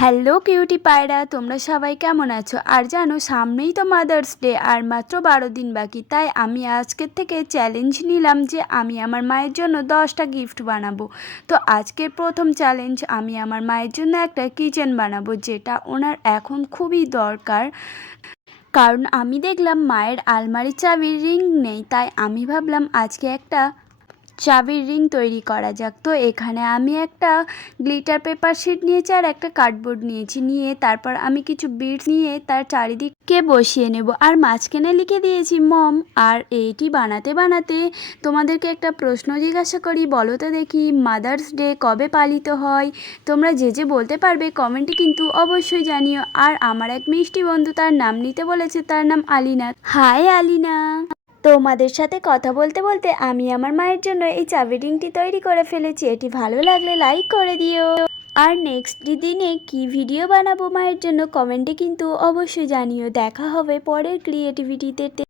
Hello cutie পায়রা, তোমরা সবাই কেমন আছো? আর জানো, সামনেই তো মাদার্স ডে আর মাত্র বারো দিন বাকি, তাই আমি আজকের থেকে চ্যালেঞ্জ নিলাম যে আমি আমার মায়ের জন্য দশটা গিফট বানাবো। তো আজকের প্রথম চ্যালেঞ্জ আমি আমার মায়ের জন্য একটা কিচেন বানাবো, যেটা ওনার এখন খুবই দরকার। কারণ আমি দেখলাম মায়ের আলমারি চাবির রিং নেই, তাই আমি ভাবলাম আজকে একটা চাবির রিং তৈরি করা যাক। তো এখানে আমি একটা গ্লিটার পেপার শিট নিয়েছি আর একটা কার্ডবোর্ড নিয়েছি। নিয়ে তারপর আমি কিছু বিটস নিয়ে তার চারিদিককে বসিয়ে নেব। আর মাঝখানে লিখে দিয়েছি, মম, আর এইটি বানাতে বানাতে তোমাদেরকে একটা প্রশ্ন জিজ্ঞাসা করি। বলো তো দেখি মাদার্স ডে কবে পালিত হয়? তোমরা যে যে বলতে পারবে কমেন্টে কিন্তু অবশ্যই জানিও। আর আমার এক মিষ্টি বন্ধু তার নাম নিতে বলেছে, তার নাম আলিনা। হাই, আলিনা। তোমাদের সাথে কথা বলতে বলতে আমি আমার মায়ের জন্য এই চাবি রিংটি তৈরি করে ফেলেছি। এটি ভালো লাগলে লাইক করে দিও। আর নেক্সট দিনে কি ভিডিও বানাবো মায়ের জন্য কমেন্টে কিন্তু অবশ্যই জানিও। দেখা হবে পরের ক্রিয়েটিভিটিতে